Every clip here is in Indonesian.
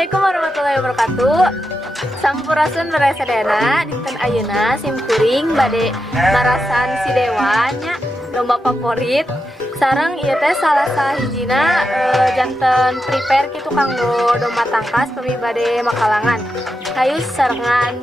Assalamualaikum warahmatullahi wabarakatuh. Sampurasun barasadana dinten ayeuna simkuring bade marasan si dewanya lomba favorit. Sareng ieu teh salah sahijina janten prepare kitu kanggo domba tangkas pemi bade makalangan. Hayu sarengan.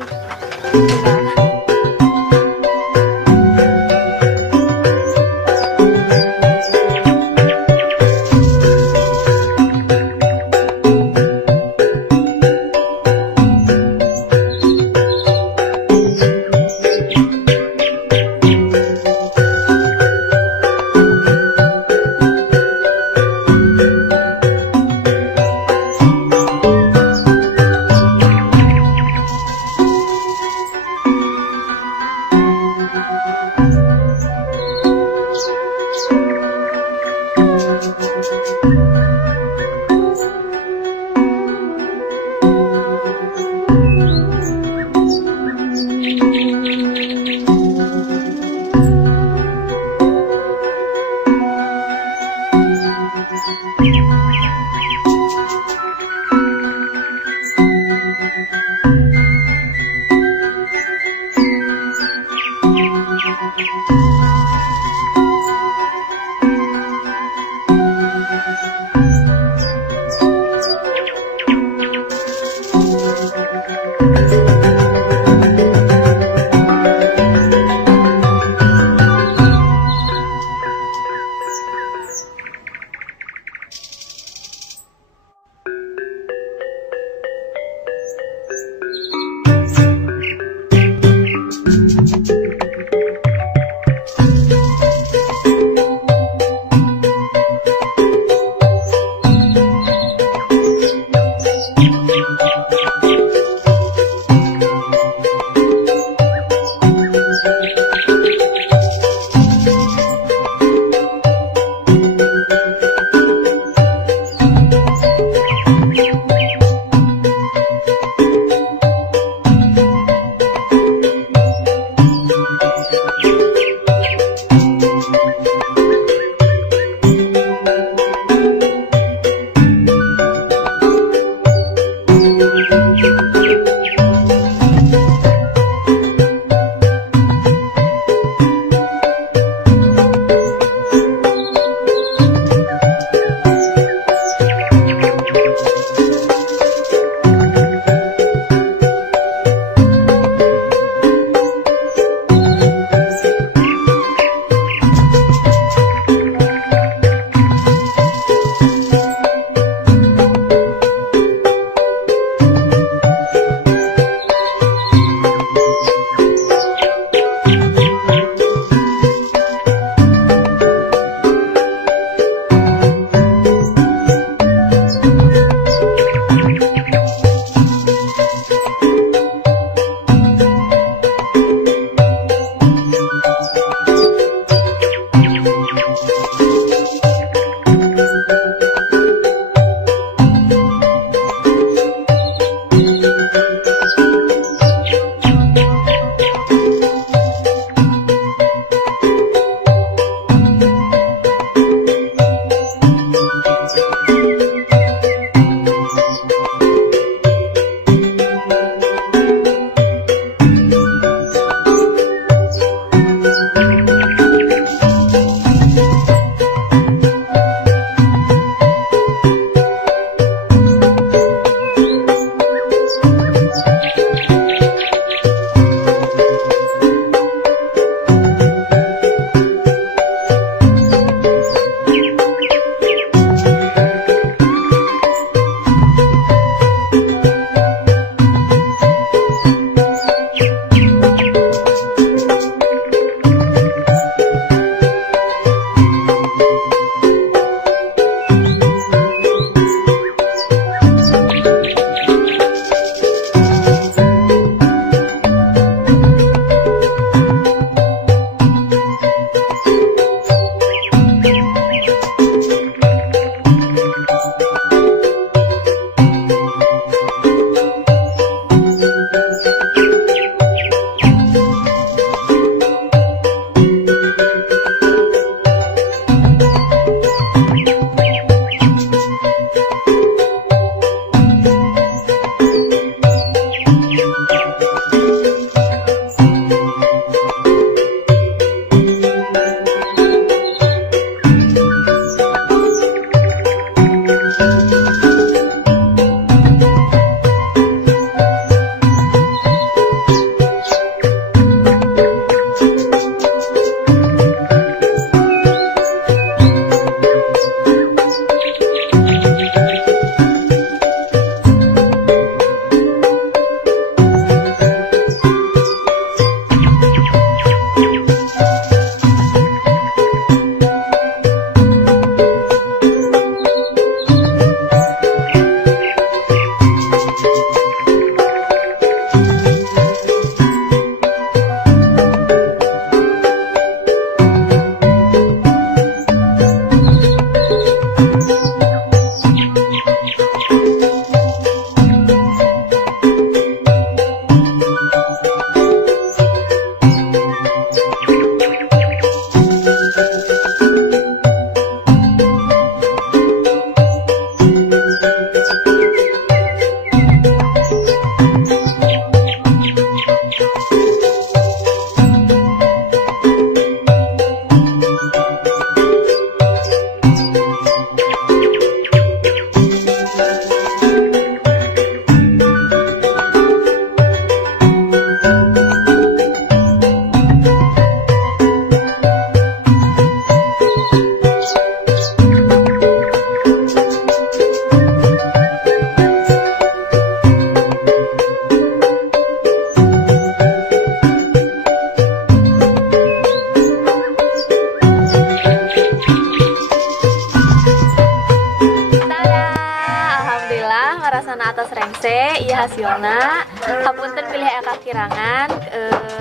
rasana atas rengse ieu hasilna. Hapunten pilih eka kirangan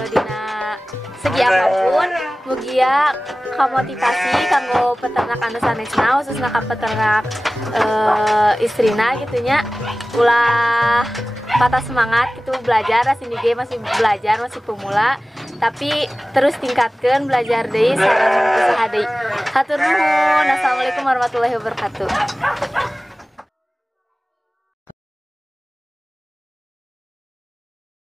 dina segi apapun mugia kamotivasi kanggo peternak anu sanesna khususna ka peternak istrina gitunya ulah patah semangat gitu belajar asin juga masih belajar masih pemula tapi terus tingkatkan belajar deui sareng usaha deui. Hatur nuhun. Assalamualaikum warahmatullahi wabarakatuh.